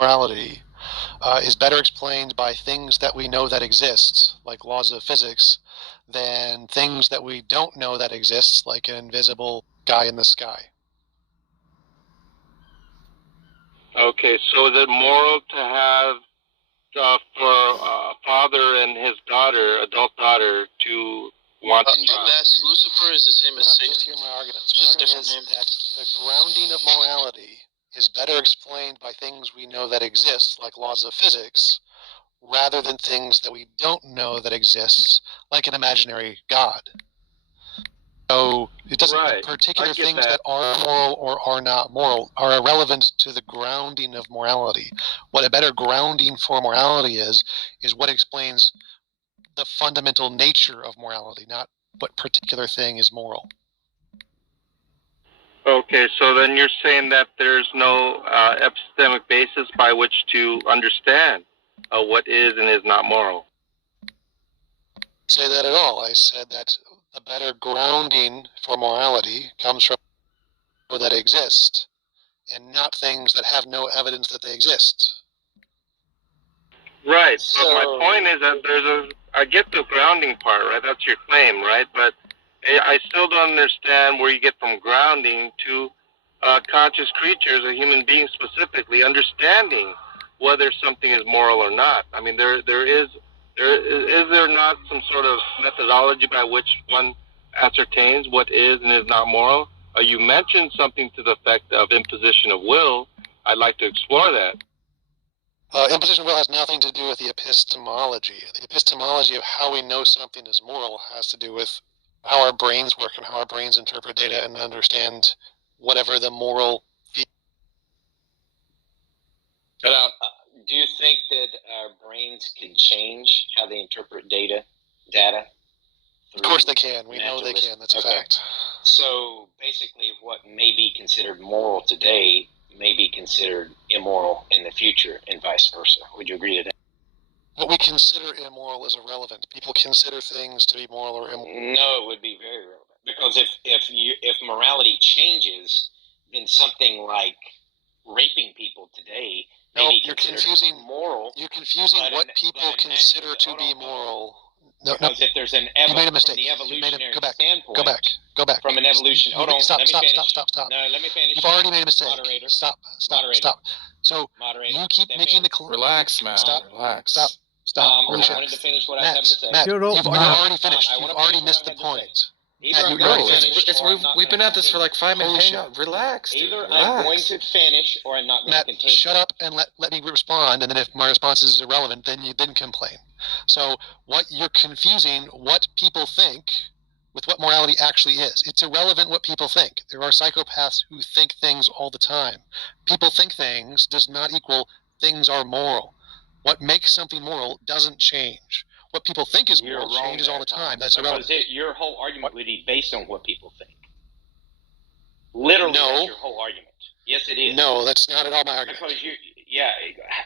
morality is better explained by things that we know that exist, like laws of physics, than things that we don't know that exist, like an invisible guy in the sky. Okay, so is it moral to have for a father and his daughter, adult daughter, to want to try? Unless Lucifer is the same as Satan. Just hear my argument. My argument is that the grounding of morality is better explained by things we know that exist, like laws of physics, rather than things that we don't know that exists, like an imaginary God. So it doesn't particular things that are moral or are not moral are irrelevant to the grounding of morality. What a better grounding for morality is what explains the fundamental nature of morality, not what particular thing is moral. Okay, so then you're saying that there's no epistemic basis by which to understand what is and is not moral. Say that at all. I said that a better grounding for morality comes from that exist, and not things that have no evidence that they exist. Right, but my point is that I get the grounding part, right? That's your claim, right? But I still don't understand where you get from grounding to conscious creatures, a human being specifically, understanding whether something is moral or not. I mean, is there not some sort of methodology by which one ascertains what is and is not moral? You mentioned something to the effect of imposition of will. I'd like to explore that. Imposition of will has nothing to do with the epistemology. The epistemology of how we know something is moral has to do with how our brains work and how our brains interpret data and understand whatever the moral. Do you think that our brains can change how they interpret data? Of course they can. We know they can. That's a fact. So basically, what may be considered moral today may be considered immoral in the future, and vice versa. Would you agree to that? What we consider immoral is irrelevant. People consider things to be moral or immoral. No, it would be very relevant, because if morality changes, then something like raping people today may be considered moral. You're confusing what people consider to be moral. Because if there's an you made a mistake. From the evolutionary standpoint, go back. From an evolution, hold on. Stop. Let me finish. You've already made a mistake. Moderator. Stop. So Moderator, you keep making the relax, Matt. Relax. Stop. I wanted to finish what I have to say. Matt, you've already finished. You've already missed the point. We've been at this for like 5 minutes. Relax, dude. Either I'm going to finish or I'm not going to continue. Shut up and let me respond, and then if my response is irrelevant, then you didn't complain. So you're confusing what people think with what morality actually is. It's irrelevant what people think. There are psychopaths who think things all the time. People think things does not equal things are moral. What makes something moral doesn't change. What people think is moral changes all the time. That's irrelevant. Your whole argument would be based on what people think. Literally, that's your whole argument. Yes, it is. No, that's not at all my argument. Because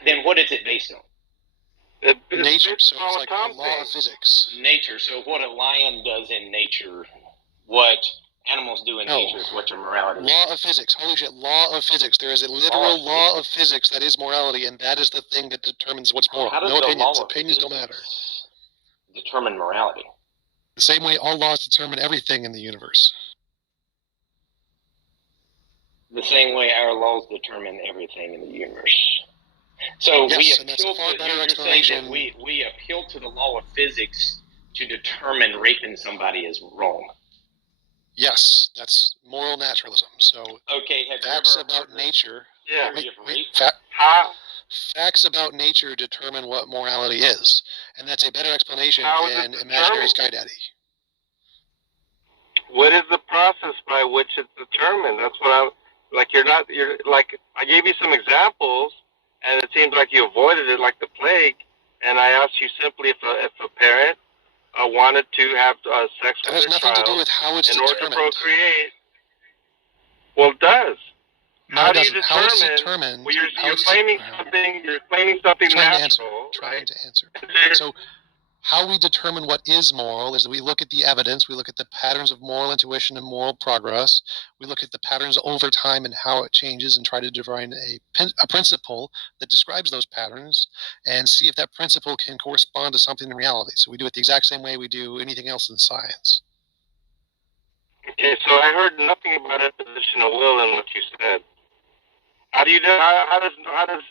then what is it based on? Nature, so it's like the law of physics. Nature, so what a lion does in nature, what animals do in nature is what your morality is. Law of physics. Holy shit, law of physics. There is a literal law of physics that is morality, and that is the thing that determines what's moral. No opinions. Opinions don't matter. Determine morality. The same way all laws determine everything in the universe. The same way our laws determine everything in the universe. So yes, we appeal to the law of physics to determine raping somebody is wrong. Yes, that's moral naturalism. So okay, facts about nature. Yeah. Facts about nature determine what morality is, and that's a better explanation than imaginary sky daddy. What is the process by which it's determined? That's what I'm like. You're like, I gave you some examples, and it seems like you avoided it like the plague. And I asked you simply if a parent wanted to have sex with their child. That has nothing to do with how it's determined. In order to procreate. Well, it does. No, how it do you doesn't. determine? How it's determined? Well, you're claiming something. You're claiming something natural. Trying to answer. So, how we determine what is moral is that we look at the evidence, we look at the patterns of moral intuition and moral progress, we look at the patterns over time and how it changes and try to define a principle that describes those patterns and see if that principle can correspond to something in reality. So we do it the exact same way we do anything else in science. Okay, so I heard nothing about imposition of will in what you said. How does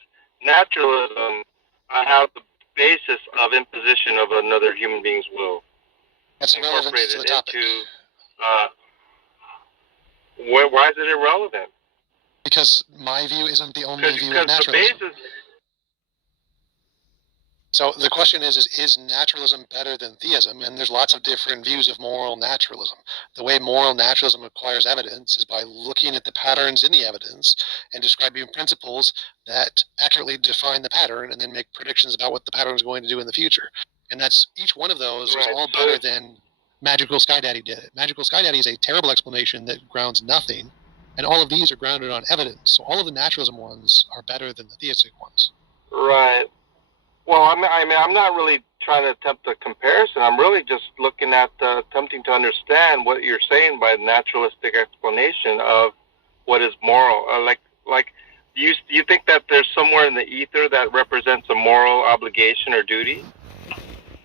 naturalism have the basis of imposition of another human being's will? That's irrelevant to the topic. Why is it irrelevant? Because my view isn't the only view of naturalism. So the question is naturalism better than theism? And there's lots of different views of moral naturalism. The way moral naturalism acquires evidence is by looking at the patterns in the evidence and describing principles that accurately define the pattern and then make predictions about what the pattern is going to do in the future. And that's each one of those is all better than Magical Sky Daddy did it. Magical Sky Daddy is a terrible explanation that grounds nothing, and all of these are grounded on evidence. So all of the naturalism ones are better than the theistic ones. Right. Well, I'm not really trying to attempt a comparison. I'm really just looking at attempting to understand what you're saying by naturalistic explanation of what is moral. Do you think that there's somewhere in the ether that represents a moral obligation or duty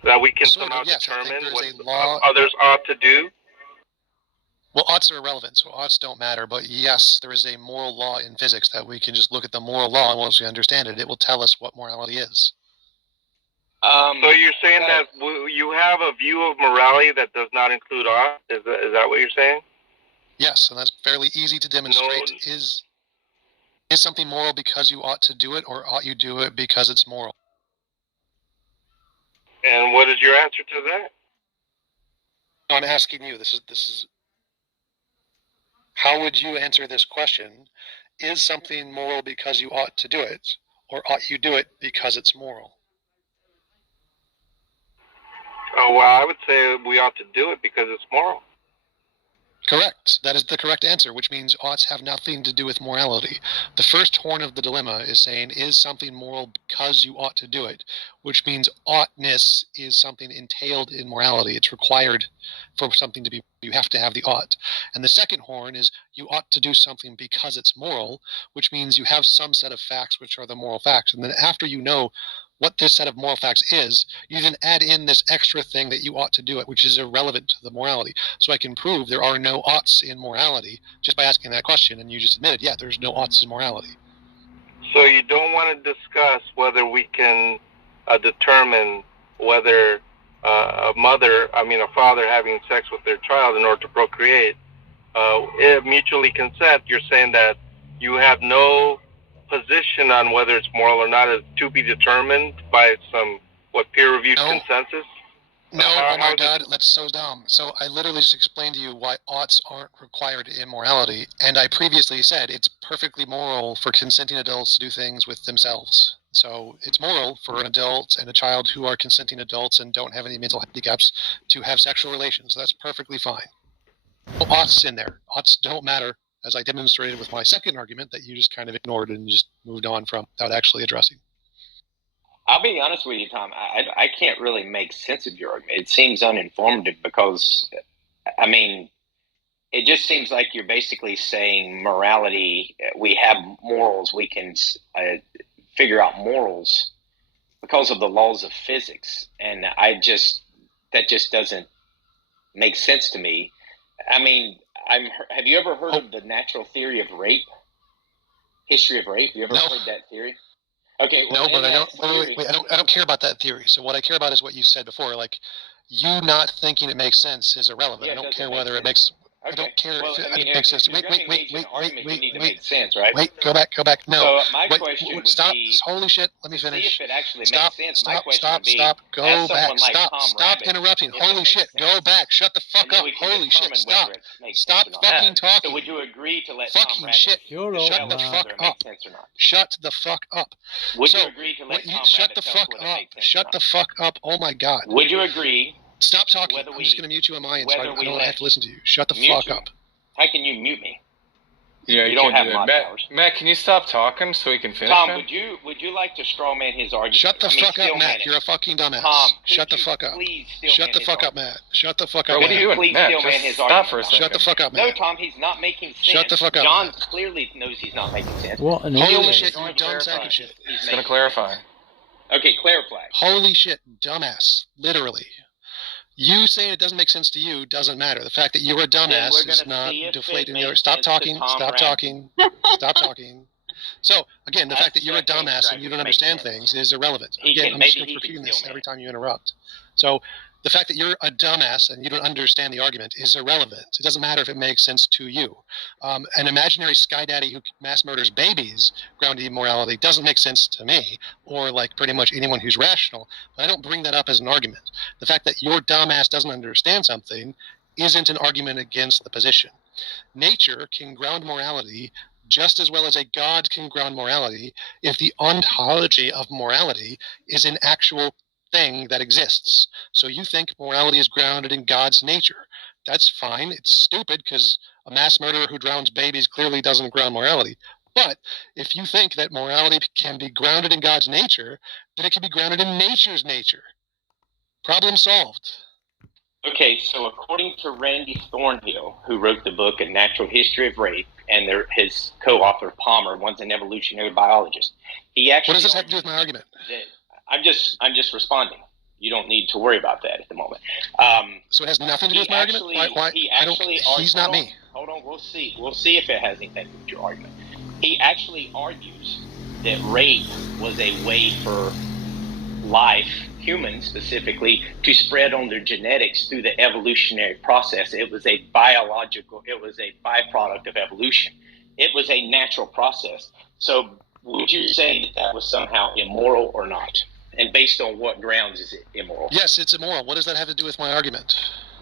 that we can somehow determine what others ought to do? Well, oughts are irrelevant, so oughts don't matter. But yes, there is a moral law in physics that we can just look at the moral law, and once we understand it, it will tell us what morality is. So you're saying that you have a view of morality that does not include ought? Is that what you're saying? Yes, and that's fairly easy to demonstrate. Is something moral because you ought to do it, or ought you do it because it's moral? And what is your answer to that? I'm asking you. This is. How would you answer this question? Is something moral because you ought to do it, or ought you do it because it's moral? Oh, well, I would say we ought to do it because it's moral. Correct. That is the correct answer, which means oughts have nothing to do with morality. The first horn of the dilemma is saying, is something moral because you ought to do it, which means oughtness is something entailed in morality. It's required for something to be, you have to have the ought. And the second horn is you ought to do something because it's moral, which means you have some set of facts which are the moral facts. And then after you know what this set of moral facts is, you then add in this extra thing that you ought to do it, which is irrelevant to the morality. So I can prove there are no oughts in morality just by asking that question, and you just admitted, yeah, there's no oughts in morality. So you don't want to discuss whether we can determine whether a father having sex with their child in order to procreate, mutually consent. You're saying that you have no position on whether it's moral or not, is to be determined by some peer-reviewed consensus? No, oh my God, that's so dumb. So I literally just explained to you why oughts aren't required in morality, and I previously said it's perfectly moral for consenting adults to do things with themselves. So it's moral for an adult and a child who are consenting adults and don't have any mental handicaps to have sexual relations. That's perfectly fine. No oughts in there. Oughts don't matter, as I demonstrated with my second argument that you just kind of ignored and just moved on from without actually addressing. I'll be honest with you, Tom. I can't really make sense of your argument. It seems uninformative because, it just seems like you're basically saying morality, we have morals, we can figure out morals because of the laws of physics. And that just doesn't make sense to me. Have you ever heard of the natural theory of rape? History of rape? You ever heard that theory? Okay. Well, no, but I don't. Wait, I don't care about that theory. So what I care about is what you said before. Like, you not thinking it makes sense is irrelevant. Yeah, I don't care whether it makes. Okay. I don't care if it makes sense. Wait. You need to make sense, right? Wait, go back. No. So my question would stop. be, Holy shit! Let me finish. See if it actually makes sense. My question would be, Stop. Go back. Like Stop interrupting. Holy shit! Go back. Shut the fuck up. Holy shit! Stop. Stop fucking talking. So would you agree to let fucking Tom Rabbit shit? Shut the fuck up. Shut the fuck up. Would you agree to let Tom Shut the fuck up. Shut the fuck up. Oh my God. Would you agree? Stop talking. I'm just going to mute you on my end so I don't have to listen to you. Shut the fuck up. How can you mute me? Yeah, You don't can't have do that. mod Matt, powers. Matt, can you stop talking so we can finish? Tom, man? would you like to straw man his argument? Shut the fuck up, steel man Matt. it. You're a fucking dumbass. Tom, Shut the could you fuck up. please steel Shut man the his fuck up, argument? Matt. Shut the fuck Bro, up, what are Matt. you doing, Please Matt? steel man Just his stop argument. for a second. Shut the fuck up, No, Matt. Tom, he's not making sense. Shut the fuck up, John Matt. clearly knows he's not making sense. Well, an Holy idiot. shit, you He's dumb sack clarifying. of shit. He's Just gonna making clarify. sense. Okay, clarify. Holy shit, dumbass. Literally. You saying it doesn't make sense to you doesn't matter. The fact that you're a Then dumbass we're is gonna not see if it deflating the makes other. Stop sense to talking. Tom Stop Brand. talking. Stop talking. So, again, the That's fact that you're a second dumbass and you strike, don't makes understand sense. things is irrelevant. He Again, can- I'm just maybe going to he keep can repeating this steal every man. time you interrupt. So, the fact that you're a dumbass and you don't understand the argument is irrelevant. It doesn't matter if it makes sense to you. An imaginary sky daddy who mass murders babies, grounded in morality, doesn't make sense to me, or like pretty much anyone who's rational. But I don't bring that up as an argument. The fact that your dumbass doesn't understand something isn't an argument against the position. Nature can ground morality just as well as a god can ground morality if the ontology of morality is an actual thing that exists. So you think morality is grounded in God's nature. That's fine. It's stupid because a mass murderer who drowns babies clearly doesn't ground morality. But if you think that morality can be grounded in God's nature, then it can be grounded in nature's nature. Problem solved. Okay, so according to Randy Thornhill, who wrote the book A Natural History of Rape, and his co-author Palmer, one's an evolutionary biologist, he actually What does this have to do with my argument? that- I'm just responding. You don't need to worry about that at the moment. So it has nothing to do with my argument? Why? He I don't, actually he's not me. Hold on, we'll see. We'll see if it has anything to do with your argument. He actually argues that rape was a way for life, humans specifically, to spread on their genetics through the evolutionary process. It was a byproduct of evolution. It was a natural process. So would you say that that was somehow immoral or not? And based on what grounds is it immoral? Yes, it's immoral. What does that have to do with my argument?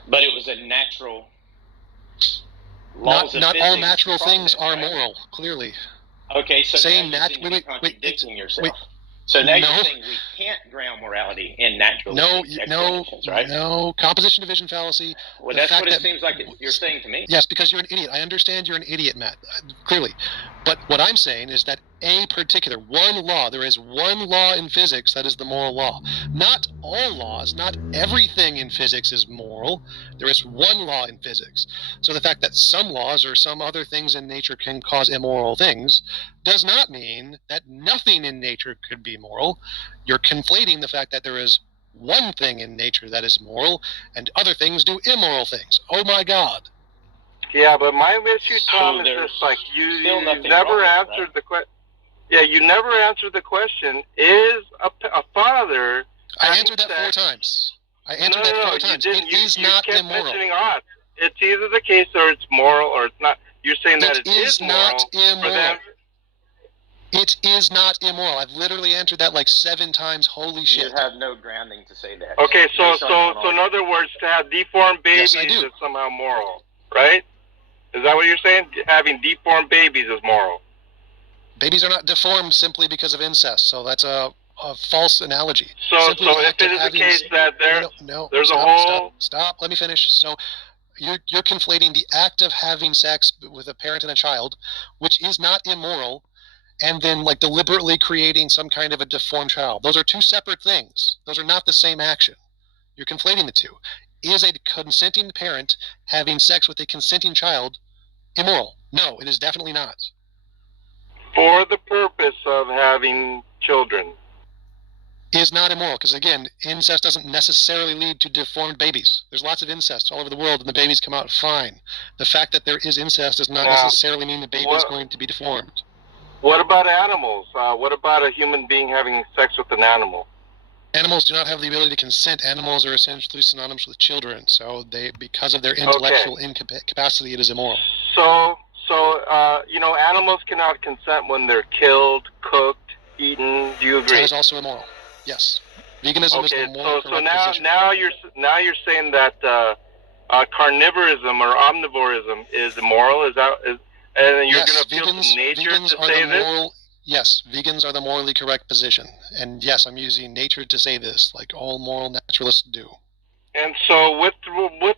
But it was a natural Not all physics natural things process, are right? moral, clearly. Okay, so Saying now nat- you're wait, contradicting yourself. wait. So now No. you're saying we can't ground morality in natural No, explanations, right? no. Composition division fallacy. Well, the that's fact what it that- seems like you're saying to me. Yes, because you're an idiot. I understand you're an idiot, Matt, clearly. But what I'm saying is that one law, there is one law in physics that is the moral law. Not all laws, not everything in physics is moral. There is one law in physics. So the fact that some laws or some other things in nature can cause immoral things does not mean that nothing in nature could be moral. You're conflating the fact that there is one thing in nature that is moral and other things do immoral things. Oh my God. Yeah, but my issue, So Tom, is there's just like you still nothing never wrong with answered that. the question. Yeah, you never answered the question. Is a father? I having answered that sex- 4 times. I answered no, that 4 you times. didn't. It is not kept immoral. mentioning odds. It's either the case or it's moral or it's not. You're saying that It it is moral not for immoral. them. It is not immoral. I've literally answered that like 7 times. Holy shit. You have no grounding to say that. Okay, so Based on your so in argument. other words, to have deformed babies Yes, I do. is somehow moral, right? Is that what you're saying? Having deformed babies is moral. Babies are not deformed simply because of incest, so that's a false analogy. So Simply so the if act it of is the having case that there, no, there's a stop, whole- stop, let me finish. So you're conflating the act of having sex with a parent and a child, which is not immoral, and then like deliberately creating some kind of a deformed child. Those are 2 separate things. Those are not the same action. You're conflating the 2. Is a consenting parent having sex with a consenting child immoral? No, it is definitely not. for the purpose of having children. Is not immoral because again, incest doesn't necessarily lead to deformed babies. There's lots of incest all over the world, and the babies come out fine. The fact that there is incest does not Now, necessarily mean the baby is what- going to be deformed. What about animals? What about a human being having sex with an animal? Animals do not have the ability to consent. Animals are essentially synonymous with children, so they, because of their intellectual incapacity, it is immoral. So animals cannot consent when they're killed, cooked, eaten. Do you agree? That is also immoral. Yes, veganism is Okay, the moral so correct now position. you're saying that carnivorism or omnivorism is immoral. And you're Yes, going to appeal to nature vegans to are say the this? moral. Yes, vegans are the morally correct position, and yes, I'm using nature to say this, like all moral naturalists do. And so with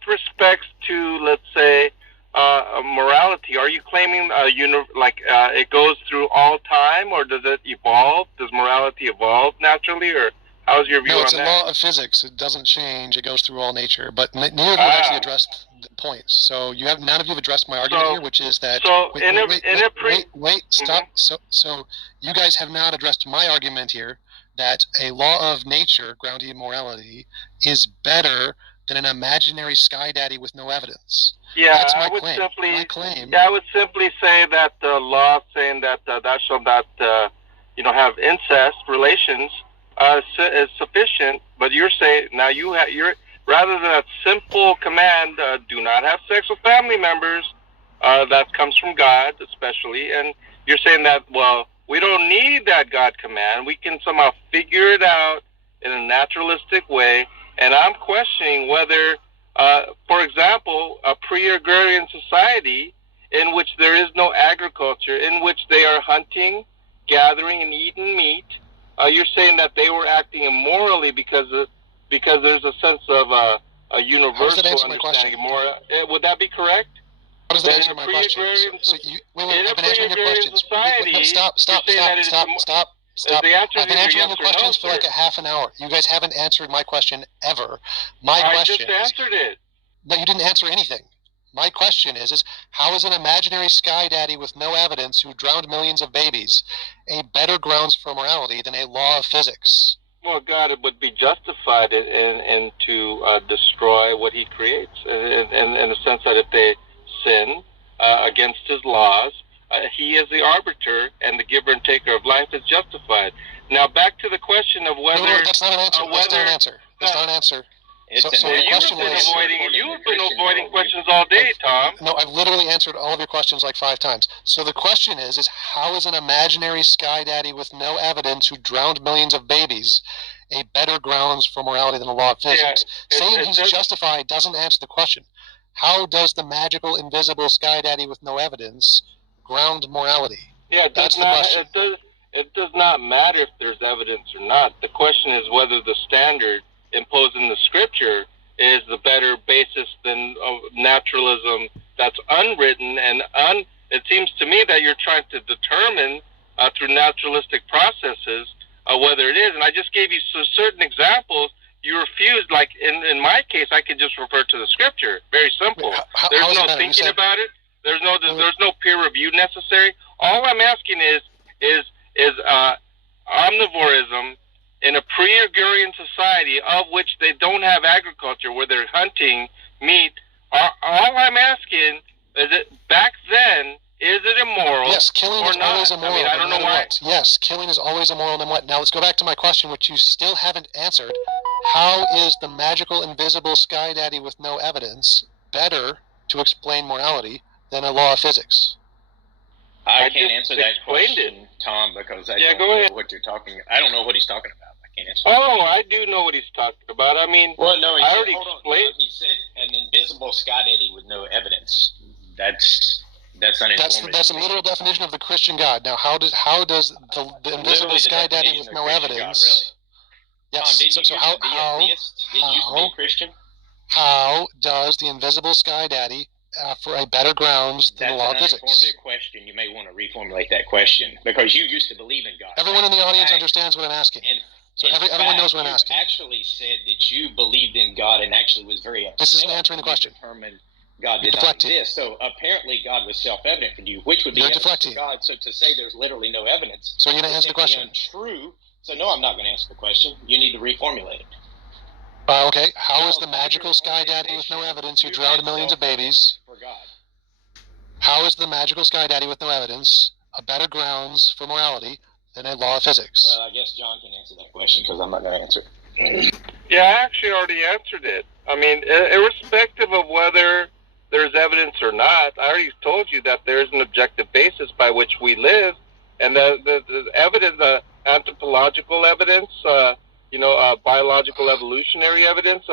respects to, let's say, morality, are you claiming it goes through all time, or does it evolve? Does morality evolve naturally, or how's your view No, it's on a that? law of physics. It doesn't change. It goes through all nature. But neither of you have actually addressed the points. So none of you have addressed my argument here, which is that. Stop. So you guys have not addressed my argument here that a law of nature, grounded in morality, is better than an imaginary sky daddy with no evidence. Yeah, That's my I would claim. simply. My claim. Yeah, I would simply say that the law saying that thou shalt not, have incest relations, is sufficient. But you're saying now you're rather than a simple command, do not have sex with family members. That comes from God, especially, and you're saying that we don't need that God command. We can somehow figure it out in a naturalistic way. And I'm questioning whether, for example, a pre-agrarian society in which there is no agriculture, in which they are hunting, gathering, and eating meat, you're saying that they were acting immorally because there's a sense of a universal understanding of moral. Would that be correct? How does that answer my question? I've been answering your questions. Stop. I've been answering your questions for like a half an hour. You guys haven't answered my question ever. I just answered it. No, you didn't answer anything. My question is how is an imaginary sky daddy with no evidence who drowned millions of babies a better grounds for morality than a law of physics? Well, God would be justified in to destroy what He creates, in the sense that if they sin against His laws, He is the arbiter, and the giver and taker of life is justified. Now, back to the question of whether... No, that's not an answer. That's not an answer. That's not an answer. You've been avoiding questions all day, Tom. No, I've literally answered all of your questions like 5 times. So the question is how is an imaginary sky daddy with no evidence who drowned millions of babies a better grounds for morality than the law of physics? Saying he's justified doesn't answer the question. How does the magical, invisible sky daddy with no evidence ground morality? Yeah, that's the question. It does not matter if there's evidence or not. The question is whether the standard imposed in the scripture is the better basis than naturalism that's unwritten, and it seems to me that you're trying to determine through naturalistic processes whether it is. And I just gave you certain examples. You refused. Like in my case, I could just refer to the scripture. Very simple. There's no thinking about it. There's no peer review necessary. All I'm asking is omnivorism in a pre-agrarian society of which they don't have agriculture, where they're hunting meat. All I'm asking is it back then, is it immoral? Yes, killing is always immoral. I don't know why. Yes, killing is always immoral. Then what? Now let's go back to my question, which you still haven't answered. How is the magical, invisible sky daddy with no evidence better to explain morality than a law of physics? I can't answer that question, Tom, because I don't know what you're talking about. I don't know what he's talking about. I can't answer that. Oh, I do know what he's talking about. I mean, I already explained. He said an invisible sky daddy with no evidence. That's uninformative. That's a literal definition of the Christian God. Now, how does the invisible sky daddy with no evidence? God, really? Yes. Tom, did you used to be a Christian? How does the invisible sky daddy for a better grounds than the law of physics? That's an uninformative question. You may want to reformulate that question because you used to believe in God. Everyone in the audience understands what I'm asking. Everyone knows what I'm asking. You actually said that you believed in God and actually was very upset. This isn't answering the question. Determined God did not exist. So apparently God was self-evident for you, which would be evidence for God. So to say there's literally no evidence, so you're going to answer the question? Untrue. So no, I'm not going to answer the question. You need to reformulate it. Okay. How is the magical sky daddy with no evidence who drowned millions of babies? For God. How is the magical sky daddy with no evidence a better grounds for morality than a law of physics? Well, I guess John can answer that question because I'm not going to answer it. Yeah, I actually already answered it. I mean, irrespective of whether there's evidence or not, I already told you that there's an objective basis by which we live, and the evidence, anthropological evidence, biological evolutionary evidence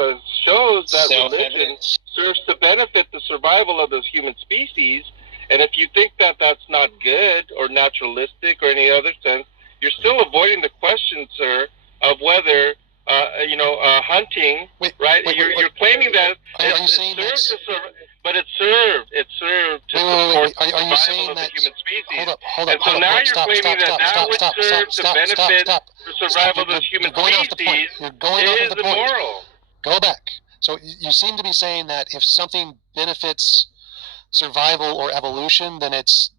shows that religion serves to benefit the survival of the human species. And if you think that that's not good or naturalistic or any other sense, you're still avoiding the question, sir, of whether hunting. You're claiming that it serves to survive. But it served to support the Are you survival saying of the that? human species. Hold up. And so now you're claiming that would serve to benefit the survival of the human species You're going off is of the point. immoral. Go back. So you seem to be saying that if something benefits survival or evolution, then it's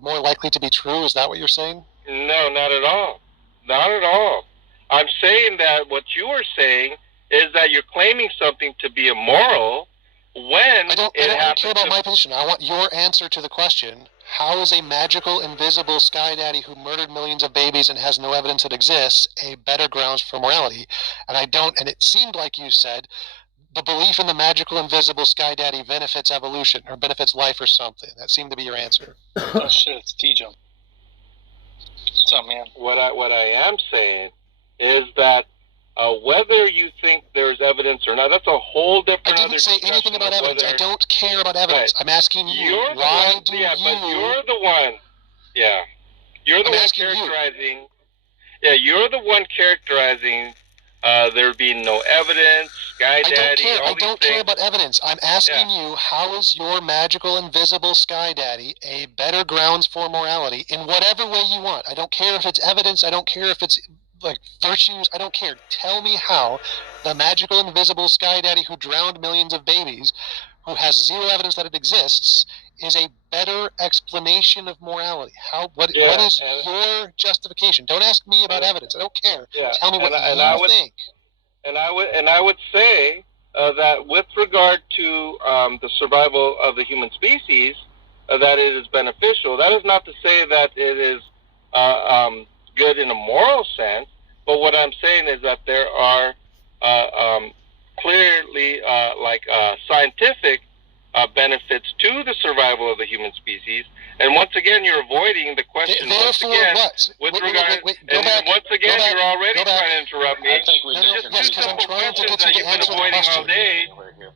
more likely to be true. Is that what you're saying? No, not at all. Not at all. I'm saying that what you are saying is that you're claiming something to be immoral when I don't care about my position. I want your answer to the question. How is a magical, invisible sky daddy who murdered millions of babies and has no evidence it exists a better grounds for morality? And it seemed like you said the belief in the magical, invisible sky daddy benefits evolution or benefits life or something. That seemed to be your answer. Oh shit, it's T-Jump. What's up, man? What I am saying is that whether you think there's evidence or not, that's a whole different. I didn't say anything about evidence. I don't care about evidence. Right. I'm asking you. Why do you? But you're the one. Yeah, you're the one characterizing. Yeah, you're the one characterizing. There being no evidence, Sky Daddy. I don't care about evidence. I'm asking you, how is your magical, invisible Sky Daddy a better grounds for morality in whatever way you want? I don't care if it's evidence. I don't care if it's like virtues. I don't care. Tell me how the magical, invisible Sky Daddy who drowned millions of babies, who has zero evidence that it exists, is a better explanation of morality. What is your justification? Don't ask me about evidence. I don't care. Tell me what you think. And I would say that with regard to the survival of the human species, that it is beneficial. That is not to say that it is good in a moral sense, but what I'm saying is that there are clearly scientific benefits to the survival of the human species. And once again, you're avoiding the question. Therefore, what? Once again, you're already trying to interrupt me. I think we Just two simple questions that you've been avoiding all day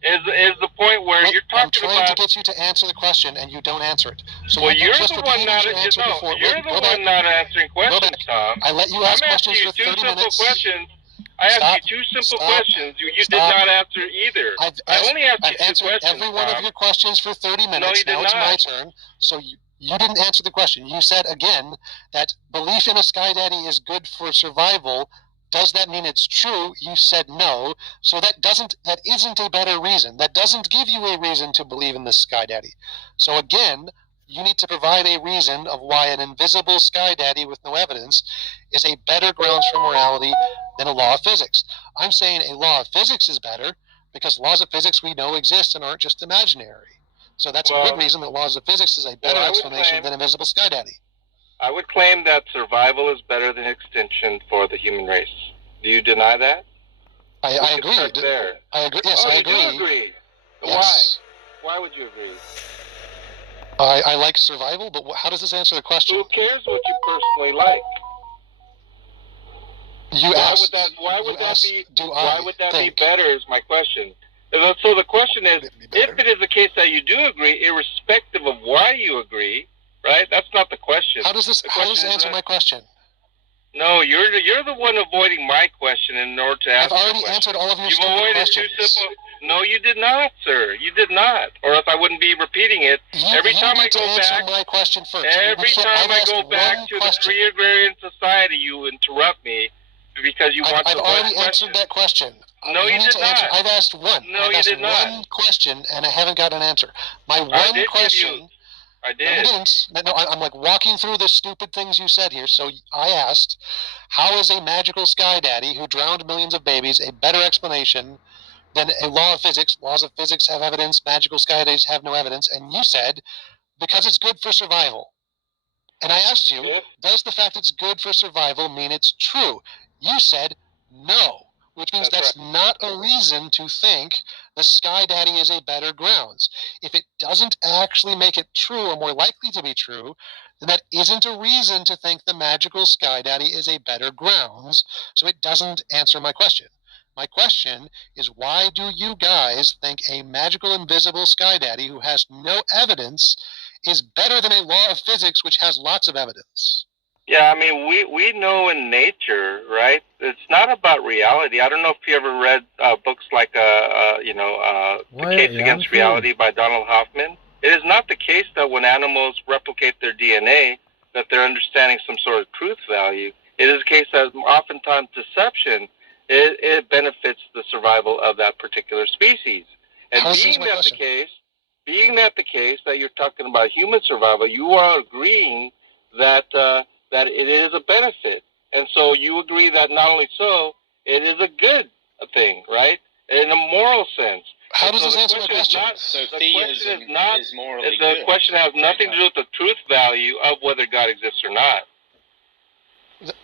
is the point where you're talking about. I'm trying to get you to answer the question, and you don't answer it. So well, you're the one not answering questions, Tom. I let you ask questions for 30 minutes. I asked you two simple questions. You did not answer either. I only asked you two questions. Every one of your questions for 30 minutes. No, now it's my turn. So you didn't answer the question. You said again that belief in a Sky Daddy is good for survival. Does that mean it's true? You said no. So that isn't a better reason. That doesn't give you a reason to believe in this Sky Daddy. So again, you need to provide a reason of why an invisible Sky Daddy with no evidence is a better grounds for morality than a law of physics. I'm saying a law of physics is better because laws of physics we know exist and aren't just imaginary. So that's a good reason that laws of physics is a better explanation than invisible Sky Daddy. I would claim that survival is better than extinction for the human race. Do you deny that? I agree. I agree. Yes, I agree. You do agree. Yes. Why would you agree? I like survival, but how does this answer the question? Who cares what you personally like? Why would that be better is my question. So the question is, if it is the case that you do agree, irrespective of why you agree, right? That's not the question. How does this answer my question? No, you're the one avoiding my question in order to ask. I've already answered all of your stupid questions. No, you did not, sir. You did not. Or else I wouldn't be repeating it. Every time I go back, my question first. Every time I go back to the free agrarian society, you interrupt me because you want to. I've already answered that question. No, you did not. I've asked one. No, you did not. One question, and I haven't got an answer. My one question. I did. No, I'm like walking through the stupid things you said here. So I asked, how is a magical Sky Daddy who drowned millions of babies a better explanation than a law of physics? Laws of physics have evidence. Magical Sky Daddies have no evidence. And you said, because it's good for survival. And I asked you, does the fact it's good for survival mean it's true? You said no, which means that's not a reason to think the Sky Daddy is a better grounds. If it doesn't actually make it true or more likely to be true, then that isn't a reason to think the magical Sky Daddy is a better grounds, so it doesn't answer my question. My question is, why do you guys think a magical invisible Sky Daddy who has no evidence is better than a law of physics which has lots of evidence? Yeah, I mean, we know in nature, right? It's not about reality. I don't know if you ever read books like The Why? Case Yeah, I'm Against free. Reality by Donald Hoffman. It is not the case that when animals replicate their DNA that they're understanding some sort of truth value. It is the case that oftentimes deception it benefits the survival of that particular species. And How does this answer my question? being that the case that you're talking about human survival, you are agreeing that that it is a benefit. And so you agree that not only so, it is a good thing, right? In a moral sense. How does so this answer my question? So the theism question is not, is morally the good. question has nothing to do with the truth value of whether God exists or not.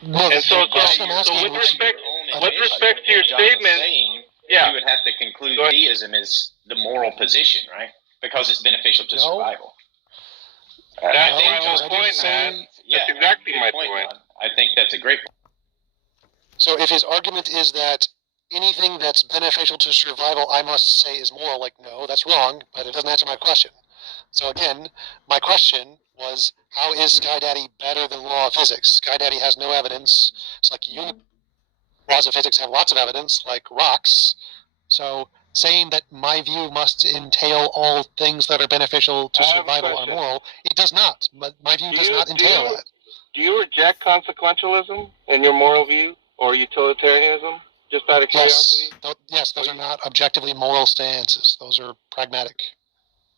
No, And so, the question I'm asking, with which, respect to your statement, yeah, you would have to conclude Go ahead. theism is the moral position, right? Because it's beneficial to No. survival. That's No, my because whole I didn't point, say- man. That's exactly my point. Ron. I think that's a great point. so if his argument is that anything that's beneficial to survival, I must say is moral, like, no, that's wrong, but it doesn't answer my question. So again, my question was, how is Sky Daddy better than law of physics? Sky Daddy has no evidence. It's like laws of physics have lots of evidence, like rocks. So saying that my view must entail all things that are beneficial to I have a survival are question. moral, it does not. But my view does not entail that. Do you reject consequentialism in your moral view or utilitarianism? Just out of curiosity. Yes, those are not objectively moral stances. Those are pragmatic.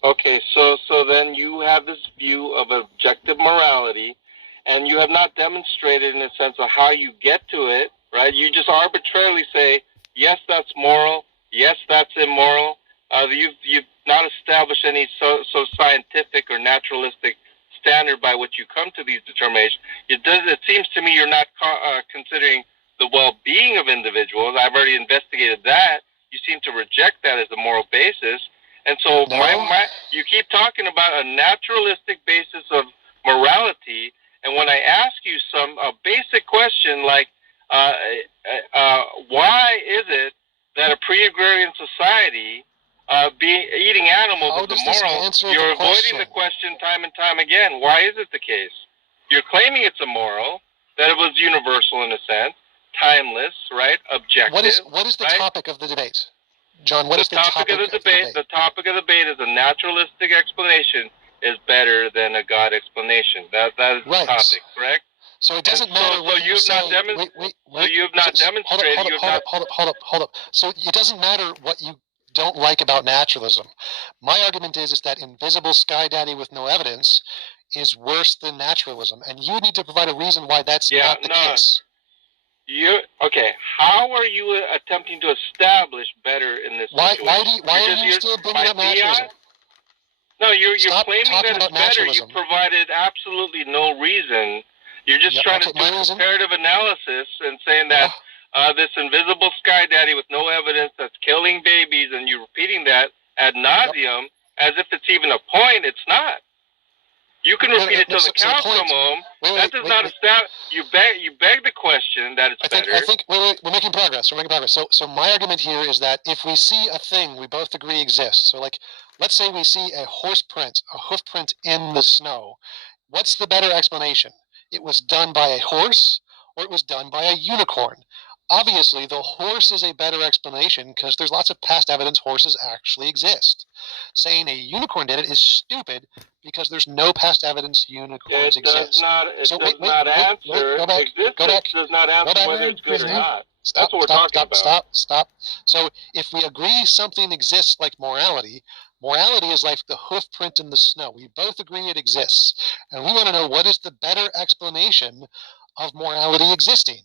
Okay, so then you have this view of objective morality, and you have not demonstrated in a sense of how you get to it, right? You just arbitrarily say, yes, that's moral, yes, that's immoral. You've not established any so scientific or naturalistic standard by which you come to these determinations. It seems to me you're not considering the well-being of individuals. I've already investigated that. You seem to reject that as a moral basis. And so No. you keep talking about a naturalistic basis of morality, and when I ask you a basic question like, why is it that a pre-agrarian society eating animals is immoral, you're avoiding the question time and time again. Why is it the case? You're claiming it's immoral, that it was universal in a sense, timeless, right? Objective. What is the right? topic of the debate? John, what is the topic of the debate? The topic of the debate is a naturalistic explanation is better than a God explanation. That is the topic, correct? So it doesn't matter what you say. So you have not demonstrated. Hold up. So it doesn't matter what you don't like about naturalism. My argument is that invisible Sky Daddy with no evidence is worse than naturalism, and you need to provide a reason why that's not the case. How are you attempting to establish better in this situation? Why are you still bringing up naturalism? No, you're claiming that it's better. You provided absolutely no reason. You're just trying to do comparative analysis and saying that this invisible Sky Daddy with no evidence that's killing babies, and you're repeating that ad nauseum as if it's even a point. It's not. You can repeat it till the cows come home. That does not establish. You beg the question that it's better. I think we're making progress. So my argument here is that if we see a thing we both agree exists, so like let's say we see a hoof print in the snow, what's the better explanation? It was done by a horse or it was done by a unicorn? Obviously, the horse is a better explanation because there's lots of past evidence horses actually exist. Saying a unicorn did it is stupid because there's no past evidence unicorns exist. It does not answer whether it's good or not. That's what we're talking about. Stop. So if we agree something exists like morality, morality is like the hoof print in the snow. We both agree it exists. And we want to know what is the better explanation of morality existing.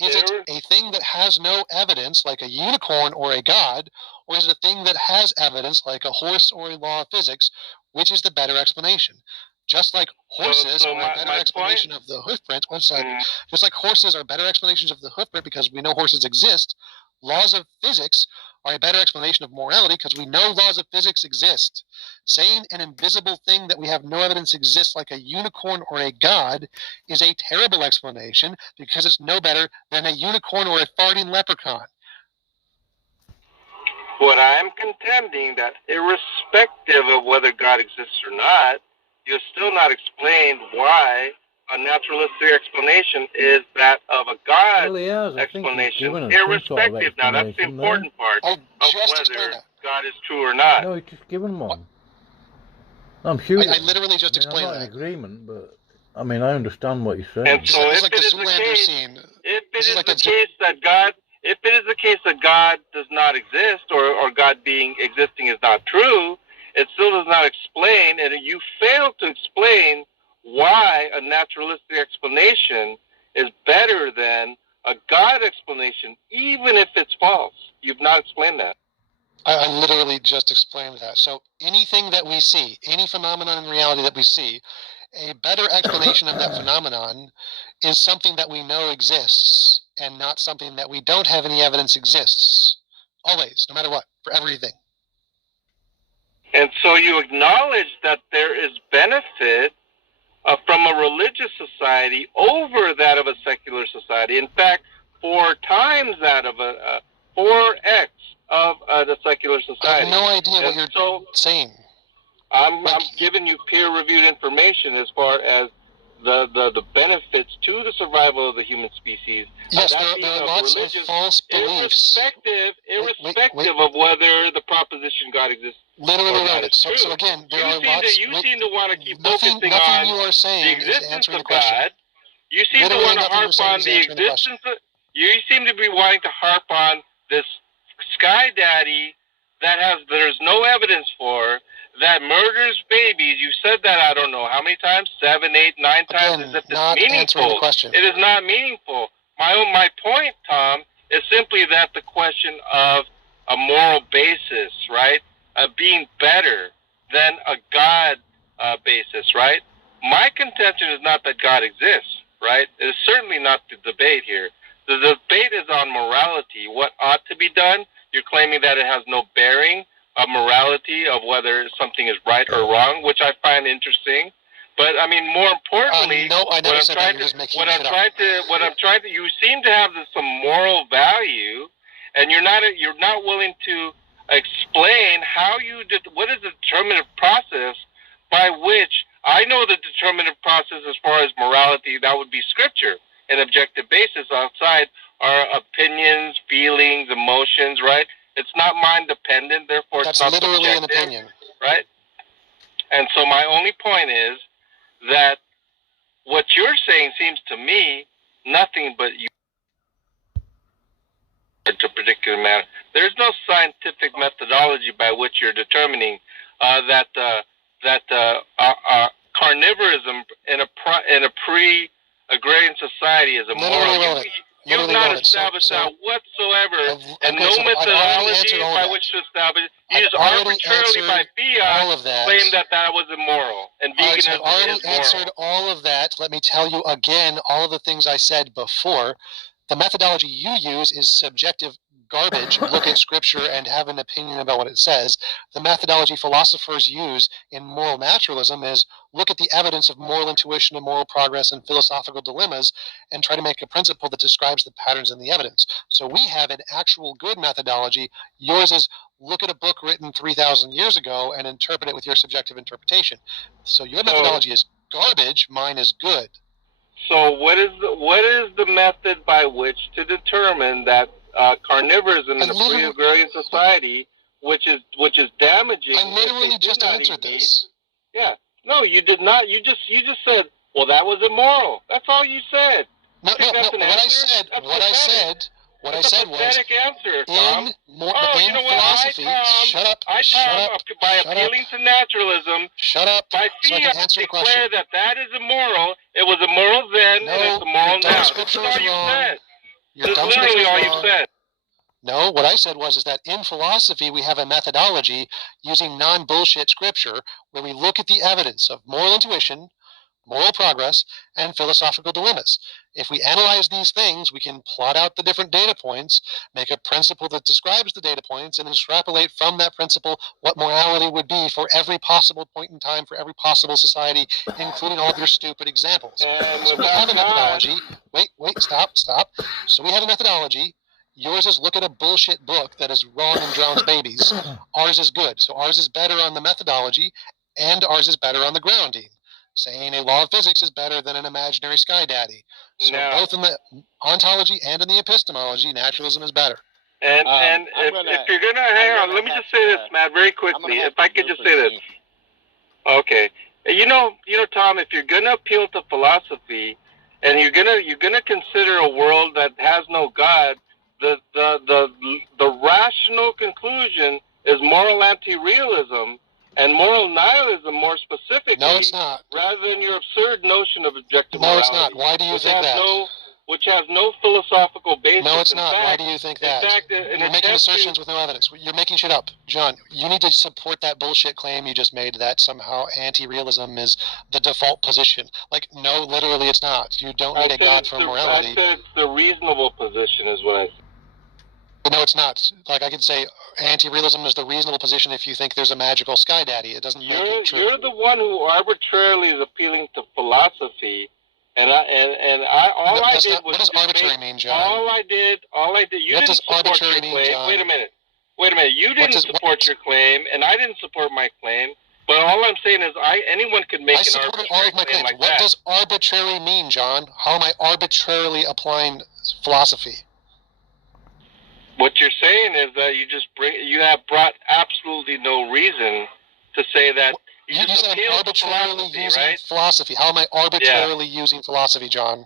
Is it a thing that has no evidence like a unicorn or a god, or is it a thing that has evidence like a horse or a law of physics? Which is the better explanation? Just like horses are a better explanation of the hoof print. Just like horses are better explanations of the hoof print because we know horses exist, laws of physics are a better explanation of morality because we know laws of physics exist. Saying an invisible thing that we have no evidence exists like a unicorn or a god is a terrible explanation because it's no better than a unicorn or a farting leprechaun. What I am contending that irrespective of whether God exists or not, you've still not explained why a naturalistic explanation is that of a God Well, he has. I think he's explanation, given us some sort of irrespective. Now, that's the explanation there. important part I of just explained whether that. God is true or not. No, he's just given one. I'm sure. I literally just I'm explained not in that. agreement, but I mean, I understand what you're saying. And so It's if like it the is the Zoolander case, scene. if it This is is like the a Zoo- case that God, if it is the case that God does not exist, or God being existing is not true, it still does not explain, and you fail to explain why a naturalistic explanation is better than a God explanation, even if it's false. You've not explained that. I literally just explained that. So anything that we see, any phenomenon in reality that we see, a better explanation of that phenomenon is something that we know exists and not something that we don't have any evidence exists. Always, no matter what, for everything. And so you acknowledge that there is benefit from a religious society over that of a secular society. In fact, 4 times that of 4x of the secular I society. have no idea what And you're so saying. I'm giving you peer-reviewed information as far as the benefits to the survival of the human species. Yes, that there being are of lots of religious, false beliefs. irrespective of whether the proposition God exists. Literally or not wrote it. is So true. again, there are lots. You seem to want to keep Nothing focusing on you are the saying is existence answering the of question. God. You seem to Literally want to nothing you're harp saying on is the answering the question. existence of, you seem to be wanting to harp on this sky daddy there's no evidence for, that murders babies. You said that I don't know how many times, 7, 8, 9 times, Again, as if not it's answering the meaningful. question. It is not meaningful. My point, Tom, is simply that the question of a moral basis, right? Being better than a God basis, right? My contention is not that God exists, right? It is certainly not the debate here. The debate is on morality, what ought to be done. You're claiming that it has no bearing of morality, of whether something is right or wrong, which I find interesting. But I mean, more importantly, No, I never said that. You're just making shit up. you seem to have some moral value, and you're not willing to explain what is the determinative process by which, I know the determinative process as far as morality, that would be scripture, an objective basis outside our opinions, feelings, emotions, right? It's not mind dependent, therefore That's it's not literally subjective, an opinion. right? And so my only point is that what you're saying seems to me nothing but you to a particular matter. There's no scientific methodology by which you're determining that carnivorism in a pre-agrarian society is immoral. You've not established that whatsoever, and no methodology by which to establish. You just arbitrarily by fiat claim that was immoral, and veganism is moral. I've already answered all of that. Let me tell you again all of the things I said before. The methodology you use is subjective garbage. Look at scripture and have an opinion about what it says. The methodology philosophers use in moral naturalism is look at the evidence of moral intuition and moral progress and philosophical dilemmas and try to make a principle that describes the patterns in the evidence. So we have an actual good methodology. Yours is look at a book written 3,000 years ago and interpret it with your subjective interpretation. So your methodology is garbage. Mine is good. So what is the method by which to determine that carnivorism in a pre-agrarian society, which is damaging? I literally just answered this. Yeah. No, you did not. You just said, well, that was immoral. That's all you said. No. What I said was answer, Tom. in philosophy. Shut up. By appealing to naturalism, by fiat, declare that is immoral. It was immoral then, and it's immoral now. That's all you said. That's literally all you said. No, what I said is that in philosophy we have a methodology using non-bullshit scripture where we look at the evidence of moral intuition, moral progress, and philosophical dilemmas. If we analyze these things, we can plot out the different data points, make a principle that describes the data points, and extrapolate from that principle what morality would be for every possible point in time, for every possible society, including all of your stupid examples. So we have a methodology. Wait, stop. So we have a methodology. Yours is look at a bullshit book that is wrong and drowns babies. Ours is good. So ours is better on the methodology, and ours is better on the grounding. saying a law of physics is better than an imaginary sky daddy. So No. both in the ontology and in the epistemology, naturalism is better. And if you're gonna hang on, let me just say this, Matt, very quickly. If I could just say this. Okay. You know, Tom, if you're gonna appeal to philosophy, and you're gonna consider a world that has no God, the rational conclusion is moral anti-realism and moral nihilism, more specifically. No, it's not. Rather than your absurd notion of objective No, morality. it's not. Why do you think that? Which has no philosophical basis. No, it's in not. fact, Why do you think that? In fact, You're making assertions with no evidence. You're making shit up. John, you need to support that bullshit claim you just made that somehow anti-realism is the default position. Like, no, literally it's not. You don't need a God for morality. I said it's the reasonable position is what I said. But no, it's not. Like, I could say anti-realism is the reasonable position if you think there's a magical sky daddy. It doesn't make it true. You're the one who arbitrarily is appealing to philosophy. All I did was. What does arbitrary mean, John? All I did. You didn't support your claim. Wait a minute. You didn't support your claim, and I didn't support my claim. But all I'm saying is, anyone could make an arbitrary claim like that. What does arbitrary mean, John? How am I arbitrarily applying philosophy? What you're saying is that you have brought absolutely no reason to say that. You said arbitrarily using philosophy. How am I arbitrarily using philosophy, John?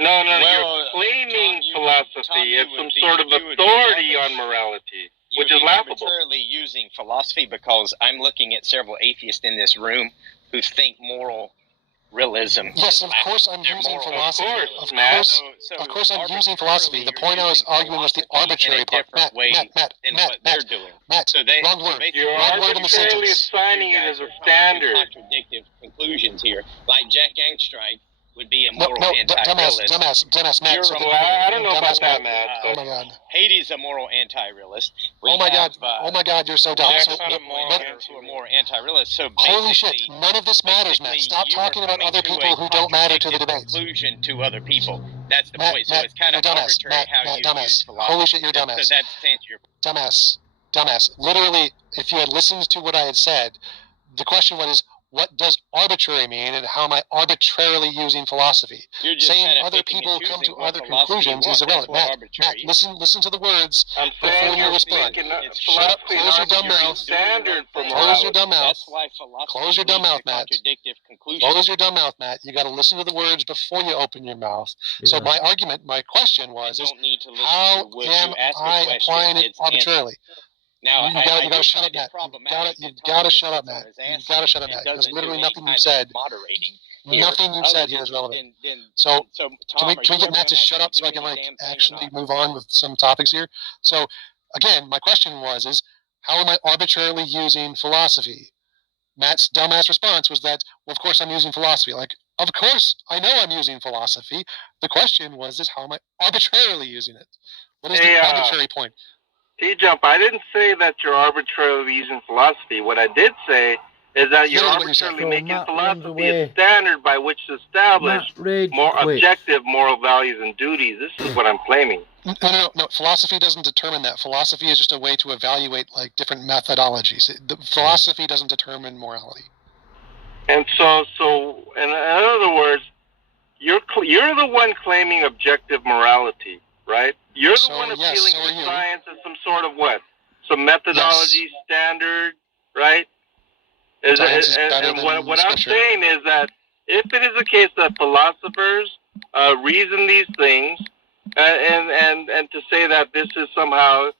No, you're claiming philosophy as some sort of authority on morality, which is laughable. Arbitrarily using philosophy because I'm looking at several atheists in this room who think moral realism. Yes, of course I'm using philosophy. Of course I'm using philosophy. The point I was arguing was the arbitrary part. Matt, wrong word. You're arbitrarily assigning it as a standard. Contradictive conclusions here, like Jack Angstreich would be a moral anti-realist. Dumbass, Matt. I don't know about that, Matt. Oh my God. Hades, a moral anti-realist. Oh my God, you're so dumb. A more anti-realist. So holy shit, none of this matters, Matt. Stop talking about other people who don't matter to the debate. Conclusion to other people. That's the point. So it's kind of arbitrary how you use philosophy. Holy shit, you're dumbass. So that's to answer your Dumbass. Literally, if you had listened to what I had said, the question was, what does arbitrary mean, and how am I arbitrarily using philosophy? Saying other people come to other conclusions is irrelevant. Matt, listen to the words before you respond. Shut up, close your dumb mouth. Close your dumb mouth. Close your dumb mouth, Matt. Close your dumb mouth, Matt. You got to listen to the words before you open your mouth. Yeah. So my question was, how am I applying it arbitrarily? Now, you gotta shut up, Matt. You gotta shut up, Matt. You gotta shut up, Matt. Because literally nothing you said, nothing you said here is relevant. So can we get Matt to shut up so I can actually move on with some topics here? So again, my question was how am I arbitrarily using philosophy? Matt's dumbass response was that, well, of course I'm using philosophy. Like, of course I know I'm using philosophy. The question was how am I arbitrarily using it? What is the arbitrary point? T-Jump, I didn't say that you're arbitrarily using philosophy. What I did say is that you're arbitrarily making philosophy a standard by which to establish more objective moral values and duties. This is what I'm claiming. No. Philosophy doesn't determine that. Philosophy is just a way to evaluate different methodologies. Philosophy doesn't determine morality. And so in other words, you're the one claiming objective morality, right? You're the one appealing to science as some sort of what? Some methodology standard, right? And what I'm saying is that if it is the case that philosophers reason these things, and to say that this is somehow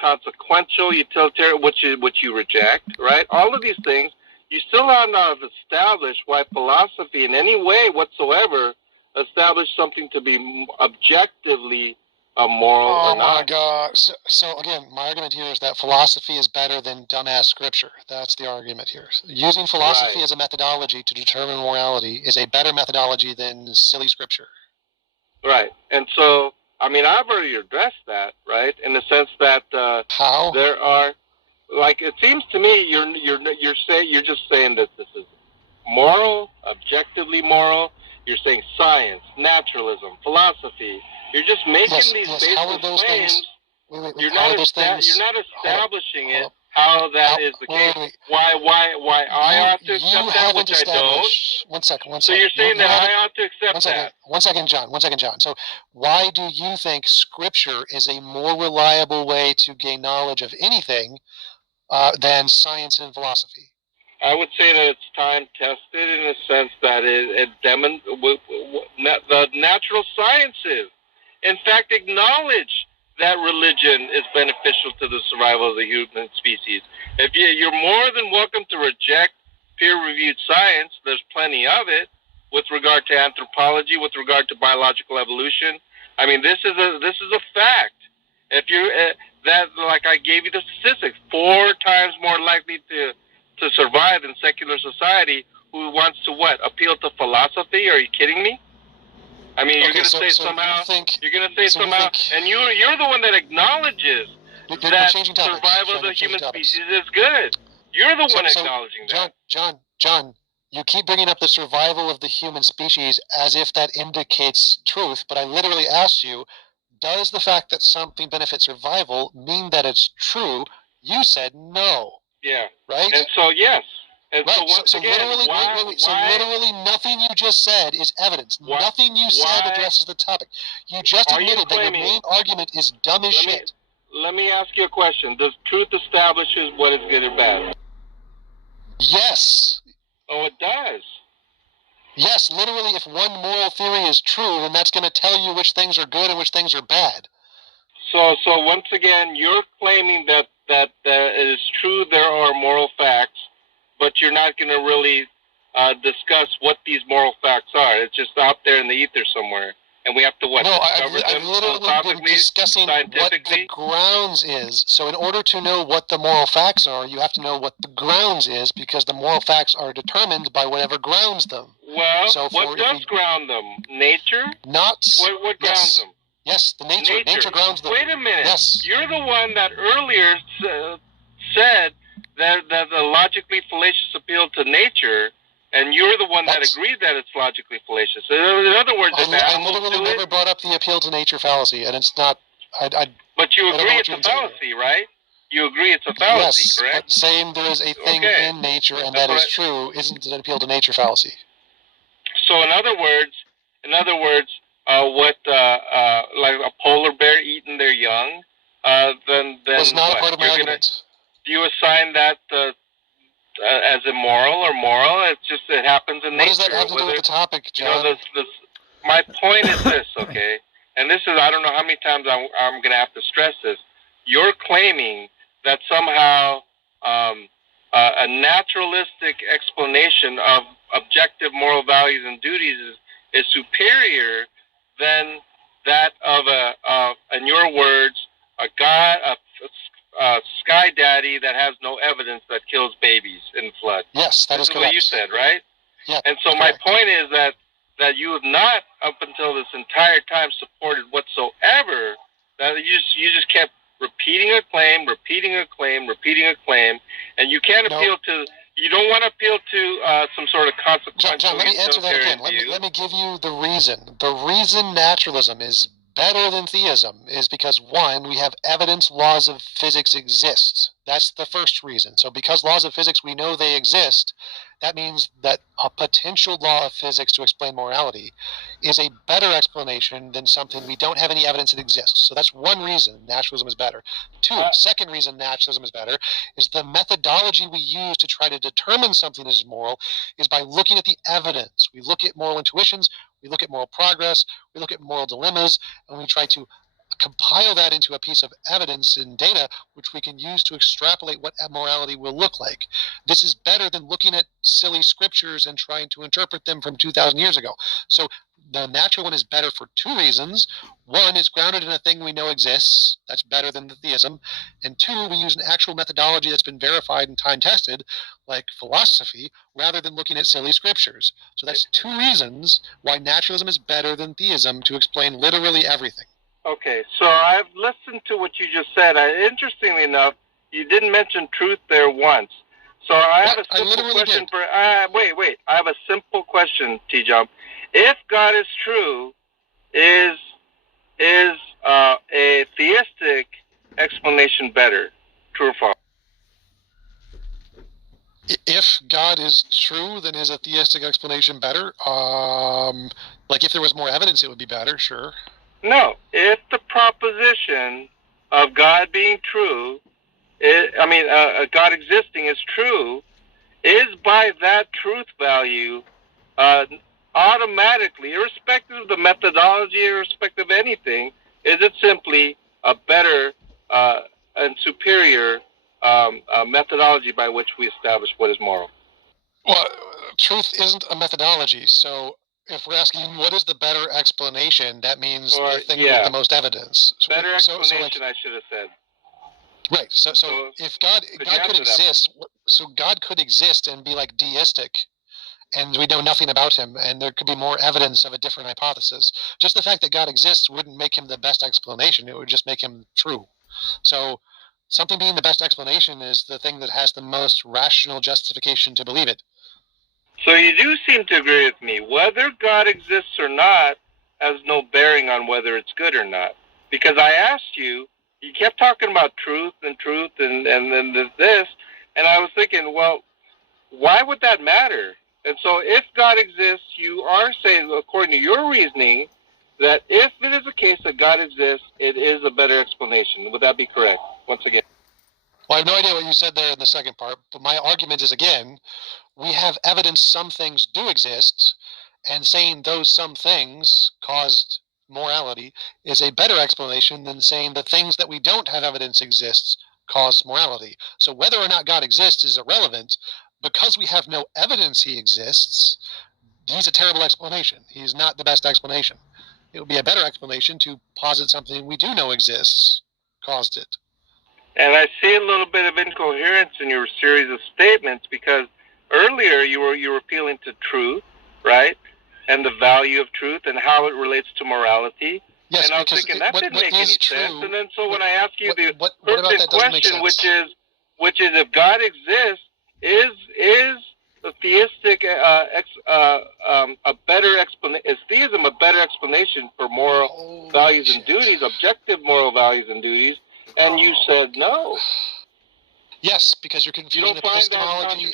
consequential, utilitarian, which you reject, right? All of these things, you still have not established why philosophy in any way whatsoever established something to be objectively moral or not. Oh my God. So again, my argument here is that philosophy is better than dumbass scripture. That's the argument here. Using philosophy as a methodology to determine morality is a better methodology than silly scripture. Right. And so, I mean, I've already addressed that, right? In the sense that how there are, like, it seems to me you're just saying that this is moral, objectively moral. You're saying science, naturalism, philosophy. You're just making these basic claims. You're not establishing it how that is the case. Wait. Why I ought to accept that, which I don't. One second. So you're saying that I ought to accept that? One second, John. So why do you think Scripture is a more reliable way to gain knowledge of anything than science and philosophy? I would say that it's time tested in a sense that the natural sciences, in fact, acknowledge that religion is beneficial to the survival of the human species. If you're more than welcome to reject peer-reviewed science. There's plenty of it with regard to anthropology, with regard to biological evolution. I mean, this is a fact. If you that, like I gave you the statistics, 4 times more likely to survive in secular society, who wants to what? Appeal to philosophy? Are you kidding me? I mean, you're going to say somehow, and you're the one that acknowledges that survival of the human species is good. You're the one acknowledging that. John, you keep bringing up the survival of the human species as if that indicates truth, but I literally asked you, does the fact that something benefits survival mean that it's true? You said no. Yeah. Right? And so, yes. And right. so once again, literally nothing you just said is evidence. Nothing you said addresses the topic. You just admitted that your main argument is dumb as shit. Let me ask you a question. Does truth establish what is good or bad? Yes. Oh, it does. Yes, literally, if one moral theory is true, then that's going to tell you which things are good and which things are bad. So once again, you're claiming that it is true there are moral facts, but you're not going to really discuss what these moral facts are. It's just out there in the ether somewhere. And we have to what? No, I've literally been discussing what the grounds is. So in order to know what the moral facts are, you have to know what the grounds is, because the moral facts are determined by whatever grounds them. Well, so what does ground them? Nature? Not. What grounds them? Yes, the nature. Nature grounds them. Wait a minute. Yes. You're the one that earlier said that the logically fallacious appeal to nature. And you're the one that agreed that it's logically fallacious. In other words, I literally never brought up the appeal to nature fallacy, and it's not. But you agree it's a fallacy, right? You agree it's a fallacy, correct? Yes, but saying there is a thing in nature and that is true isn't an appeal to nature fallacy. So, in other words, what like a polar bear eating their young, then was not what? a part of my argument. Do you assign that as immoral or moral? It happens in nature. What does that have to do with the topic, John? My point is this, okay? And this is, I don't know how many times I'm going to have to stress this. You're claiming that somehow a naturalistic explanation of objective moral values and duties is superior than that of in your words, a God, sky daddy that has no evidence that kills babies in flood. Yes, that is correct. What you said, right? Yeah. And so my point is that you have not, up until this entire time, supported whatsoever. That you just kept repeating a claim, and you can't appeal to. You don't want to appeal to some sort of consequential. John, let me answer that again. Let me give you the reason. The reason naturalism is better than theism is because, one, we have evidence laws of physics exist. That's the first reason. So because laws of physics, we know they exist, that means that a potential law of physics to explain morality is a better explanation than something we don't have any evidence that exists. So that's one reason naturalism is better. Second reason naturalism is better is the methodology we use to try to determine something is moral is by looking at the evidence. We look at moral intuitions, we look at moral progress, we look at moral dilemmas, and we try to compile that into a piece of evidence and data which we can use to extrapolate what morality will look like. This is better than looking at silly scriptures and trying to interpret them from 2,000 years ago. So the natural one is better for 2 reasons. One, it's grounded in a thing we know exists. That's better than the theism. And 2, we use an actual methodology that's been verified and time tested, like philosophy, rather than looking at silly scriptures. So that's 2 reasons why naturalism is better than theism to explain literally everything. Okay, so I've listened to what you just said. Interestingly enough, you didn't mention truth there once. So I have a simple question for. Wait. I have a simple question, T-Jump. If God is true, is a theistic explanation better? True or false? if God is true, then is a theistic explanation better? Like if there was more evidence, it would be better, sure. No, if the proposition of God being true, God existing is true, is by that truth value automatically, irrespective of the methodology, irrespective of anything, is it simply a better and superior methodology by which we establish what is moral? Well, truth isn't a methodology, so if we're asking what is the better explanation, that means the thing with the most evidence. Better So explanation, I should have said. Right. So if God could exist, so God could exist and be like deistic, and we know nothing about him, and there could be more evidence of a different hypothesis. Just the fact that God exists wouldn't make him the best explanation. It would just make him true. So something being the best explanation is the thing that has the most rational justification to believe it. So you do seem to agree with me. Whether God exists or not has no bearing on whether it's good or not. Because I asked you, you kept talking about truth and then this, and I was thinking, well, why would that matter? And so if God exists, you are saying, according to your reasoning, that if it is a case that God exists, it is a better explanation. Would that be correct, once again? Well, I have no idea what you said there in the second part, but my argument is, again, we have evidence some things do exist, and saying those some things caused morality is a better explanation than saying the things that we don't have evidence exists cause morality. So whether or not God exists is irrelevant. Because we have no evidence he exists, he's a terrible explanation. He's not the best explanation. It would be a better explanation to posit something we do know exists caused it. And I see a little bit of incoherence in your series of statements, because earlier you were appealing to truth, right? And the value of truth and how it relates to morality. Yes, and I was thinking that didn't make any sense. And then so when I ask you the pertinent question, which is if God exists, is the theistic a better explanation? Is theism a better explanation for moral values and duties, objective moral values and duties? And you said no. Yes, because you're confusing epistemology.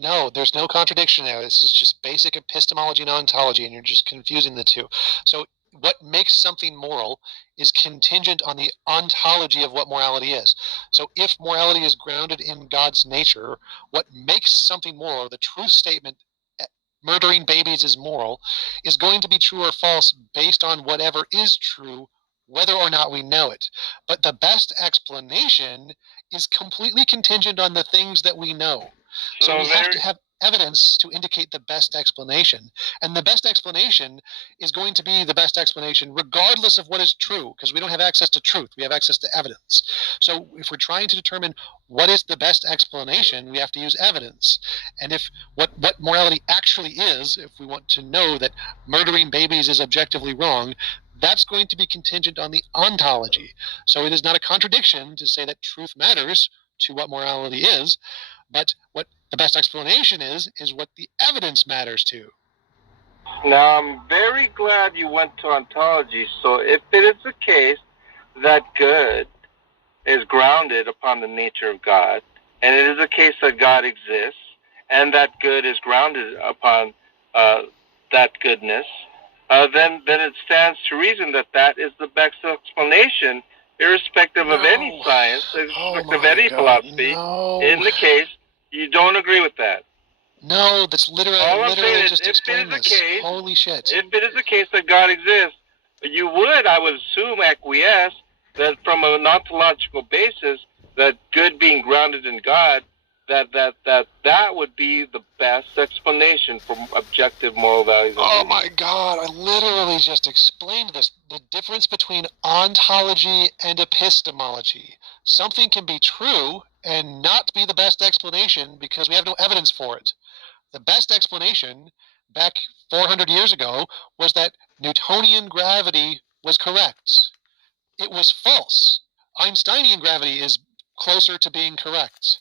No, there's no contradiction there. This is just basic epistemology and ontology, and you're just confusing the two. So what makes something moral is contingent on the ontology of what morality is. So if morality is grounded in God's nature, what makes something moral, the truth statement, murdering babies is moral, is going to be true or false based on whatever is true, whether or not we know it. But the best explanation is completely contingent on the things that we know. So we have to have evidence to indicate the best explanation. And the best explanation is going to be the best explanation regardless of what is true, because we don't have access to truth. We have access to evidence. So if we're trying to determine what is the best explanation, we have to use evidence. And if what morality actually is, if we want to know that murdering babies is objectively wrong, that's going to be contingent on the ontology. So it is not a contradiction to say that truth matters to what morality is, but what the best explanation is what the evidence matters to. Now, I'm very glad you went to ontology. So if it is the case that good is grounded upon the nature of God, and it is a case that God exists, and that good is grounded upon that goodness, then it stands to reason that is the best explanation, irrespective of any science, irrespective of any philosophy. In the case, you don't agree with that. No, that's literally just explain this. Holy shit. If it is the case that God exists, you would, I would assume, acquiesce that from an ontological basis, that good being grounded in God, that would be the best explanation for objective moral values. Oh my God, I literally just explained this. The difference between ontology and epistemology. Something can be true and not be the best explanation because we have no evidence for it. The best explanation back 400 years ago was that Newtonian gravity was correct. It was false. Einsteinian gravity is closer to being correct.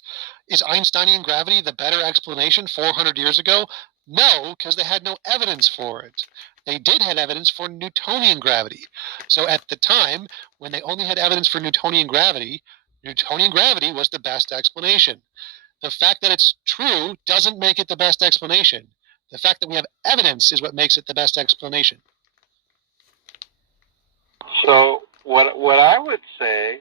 Is Einsteinian gravity the better explanation 400 years ago? No, because they had no evidence for it. They did have evidence for Newtonian gravity. So at the time, when they only had evidence for Newtonian gravity was the best explanation. The fact that it's true doesn't make it the best explanation. The fact that we have evidence is what makes it the best explanation. So what I would say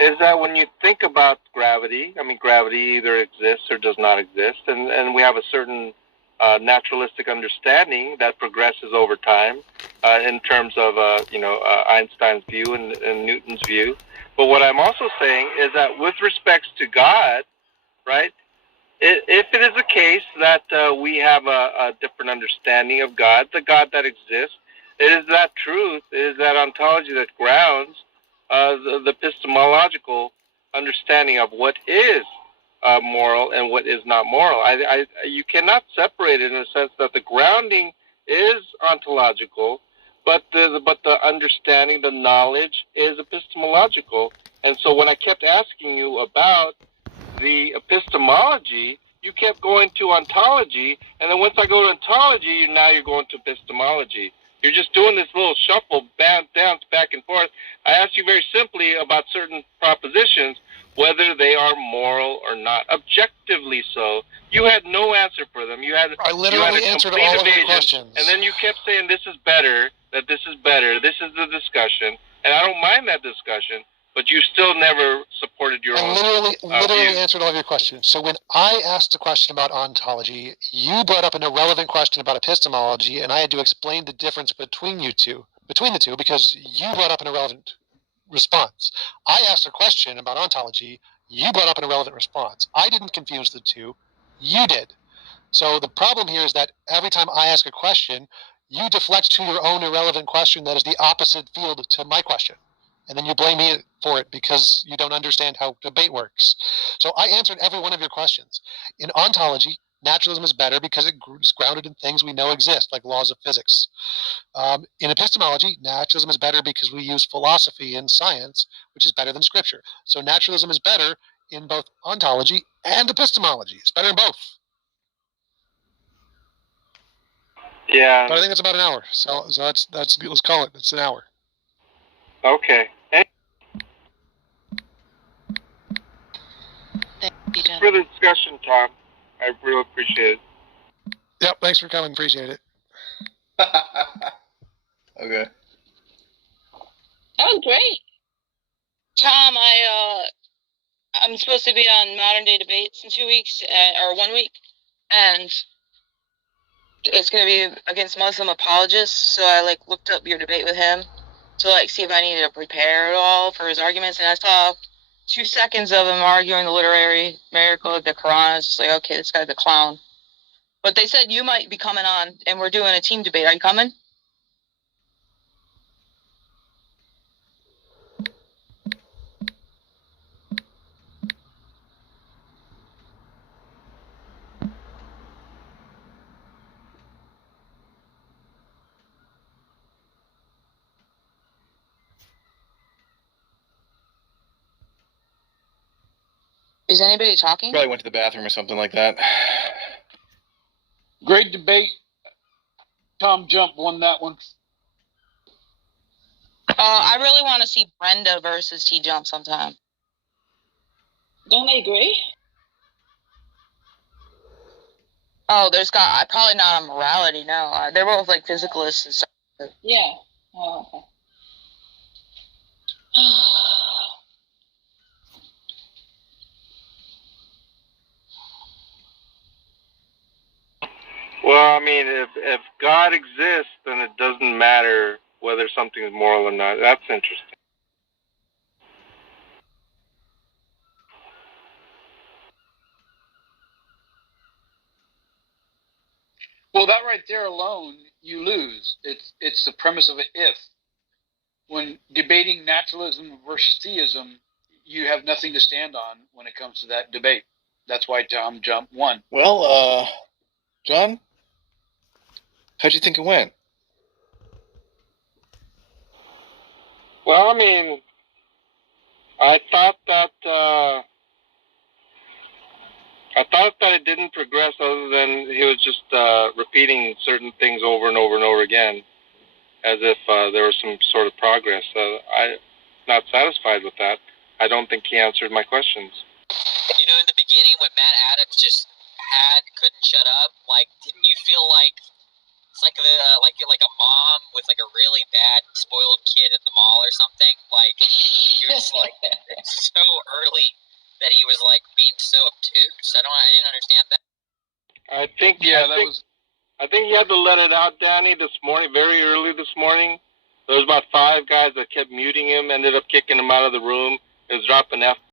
is that when you think about gravity, I mean, gravity either exists or does not exist, and we have a certain naturalistic understanding that progresses over time in terms of Einstein's view and Newton's view. But what I'm also saying is that with respects to God, right? If it is the case that we have a different understanding of God, the God that exists, it is that truth, it is that ontology that grounds the epistemological understanding of what is moral and what is not moral. You cannot separate it in the sense that the grounding is ontological, but the understanding, the knowledge is epistemological. And so when I kept asking you about the epistemology, you kept going to ontology, and then once I go to ontology, now you're going to epistemology. You're just doing this little shuffle, dance back and forth. I asked you very simply about certain propositions, whether they are moral or not, objectively so. You had no answer for them. I literally answered all of your questions. And then you kept saying this is better, that this is better, this is the discussion, and I don't mind that discussion, but you still never supported your own. I literally answered all of your questions. So when I asked a question about ontology, you brought up an irrelevant question about epistemology, and I had to explain the difference between the two, because you brought up an irrelevant response. I asked a question about ontology, you brought up an irrelevant response. I didn't confuse the two, you did. So the problem here is that every time I ask a question, you deflect to your own irrelevant question that is the opposite field to my question. And then you blame me for it because you don't understand how debate works. So I answered every one of your questions. In ontology, naturalism is better because it is grounded in things we know exist, like laws of physics. In epistemology, naturalism is better because we use philosophy and science, which is better than scripture. So naturalism is better in both ontology and epistemology. It's better in both. Yeah. But I think it's about an hour. So that's let's call it. It's an hour. Okay. Thank you, John. For the discussion, Tom. I really appreciate it. Yep, thanks for coming. Appreciate it. Okay. That was great. Tom, I'm supposed to be on Modern Day Debates in 2 weeks, or 1 week, and it's going to be against Muslim apologists, so I looked up your debate with him to see if I needed to prepare at all for his arguments, and I saw 2 seconds of him arguing the literary miracle of the Quran. I was just like, okay, this guy's a clown. But they said you might be coming on, and we're doing a team debate. Are you coming? Is anybody talking? Probably went to the bathroom or something like that. Great debate. Tom Jump won that one. I really want to see Brenda versus T Jump sometime. Don't they agree? Oh, there's got probably not on morality. No, they're both physicalists and stuff. Yeah. Oh, okay. Well, I mean, if God exists, then it doesn't matter whether something is moral or not. That's interesting. Well, that right there alone, you lose. It's the premise of an if. When debating naturalism versus theism, you have nothing to stand on when it comes to that debate. That's why Tom Jump won. Well, John, how'd you think it went? Well, I mean, I thought that it didn't progress other than he was just repeating certain things over and over and over again, as if there was some sort of progress. I'm not satisfied with that. I don't think he answered my questions. In the beginning, beginning when Matt Adams just couldn't shut up? Like, didn't you feel like it's like a mom with like a really bad spoiled kid at the mall or something? Like, you're just like so early that he was like being so obtuse. I didn't understand that. I think I think you had to let it out, Danny, this morning, very early this morning. There was about 5 guys that kept muting him, ended up kicking him out of the room. He was dropping F